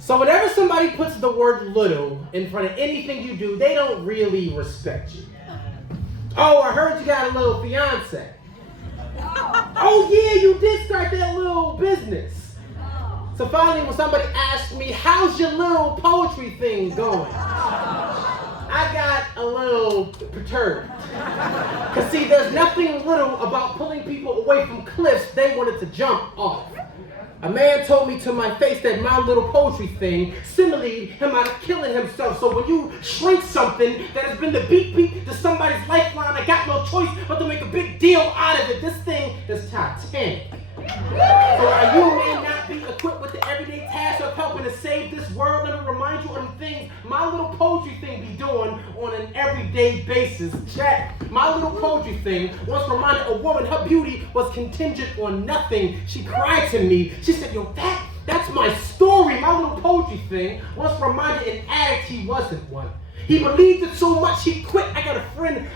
So whenever somebody puts the word little in front of anything you do, they don't really respect you. Oh, I heard you got a little fiance. Oh yeah, you did start that little business. So finally when somebody asked me, how's your little poetry thing going? I got a little perturbed. Because see, there's nothing little about pulling people away from cliffs they wanted to jump off. A man told me to my face that my little poetry thing simulated him out of killing himself. So when you shrink something that has been the beat to somebody's lifeline, I got no choice but to make a big deal out of it. This thing is Titanic. So while you may not be equipped with the everyday task of helping to save this world, let me remind you of the things my little poetry thing be doing on an everyday basis. Check. My little poetry thing once reminded a woman her beauty was contingent on nothing. She cried to me. She said, yo, that's my story. My little poetry thing once reminded an addict he wasn't one. He believed it so much he quit. I got a friend.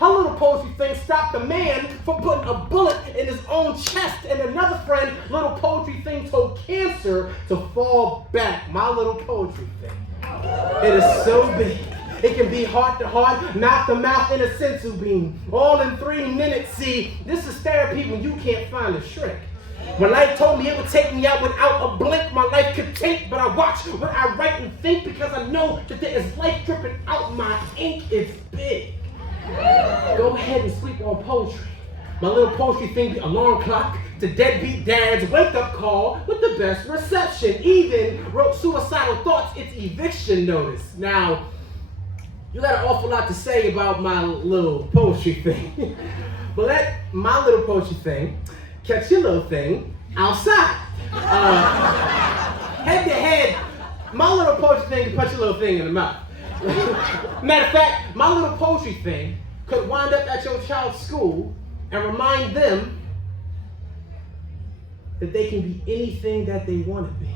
Her little poetry thing stopped a man from putting a bullet in his own chest. And another friend, little poetry thing told cancer to fall back. My little poetry thing. It is so big. It can be heart to heart, mouth to mouth in a sensu beam. All in 3 minutes. See, this is therapy when you can't find a shrink. When life told me it would take me out without a blink, my life could take, but I watch what I write and think because I know that there is life dripping out my ink. It's big. Go ahead and sleep on poetry. My little poetry thing be alarm clock to deadbeat dad's wake-up call with the best reception. Even wrote suicidal thoughts, it's eviction notice. Now, you got an awful lot to say about my little poetry thing. But let my little poetry thing catch your little thing outside. Head to head, my little poetry thing can punch your little thing in the mouth. Matter of fact, my little poetry thing could wind up at your child's school and remind them that they can be anything that they want to be.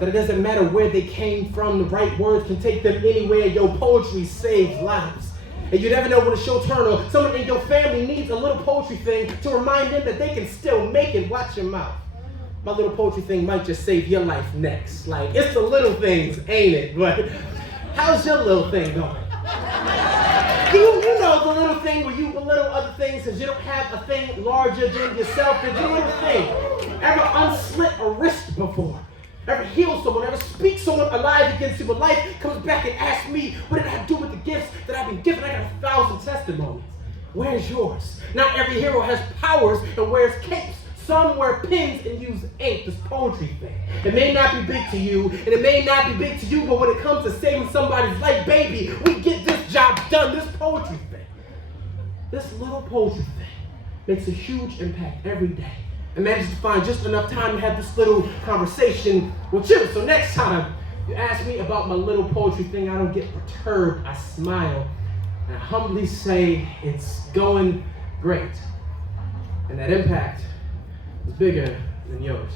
That it doesn't matter where they came from, the right words can take them anywhere. Your poetry saves lives. And you never know when it's your turn or someone in your family needs a little poetry thing to remind them that they can still make it. Watch your mouth. My little poetry thing might just save your life next. Like, it's the little things, ain't it? But how's your little thing going? You know the little thing where you belittle other things because you don't have a thing larger than yourself. Did you little thing ever unslit a wrist before? Ever heal someone, ever speak someone alive against you, but life comes back and asks me, what did I do with the gifts that I've been given? I got 1,000 testimonies. Where's yours? Not every hero has powers and wears capes. Some wear pins and use ink, this poetry thing. It may not be big to you, and it may not be big to you, but when it comes to saving somebody's life, baby, we get this job done, this poetry thing. This little poetry thing makes a huge impact every day. And manages to find just enough time to have this little conversation with you. So next time you ask me about my little poetry thing, I don't get perturbed. I smile and I humbly say it's going great. And that impact is bigger than yours.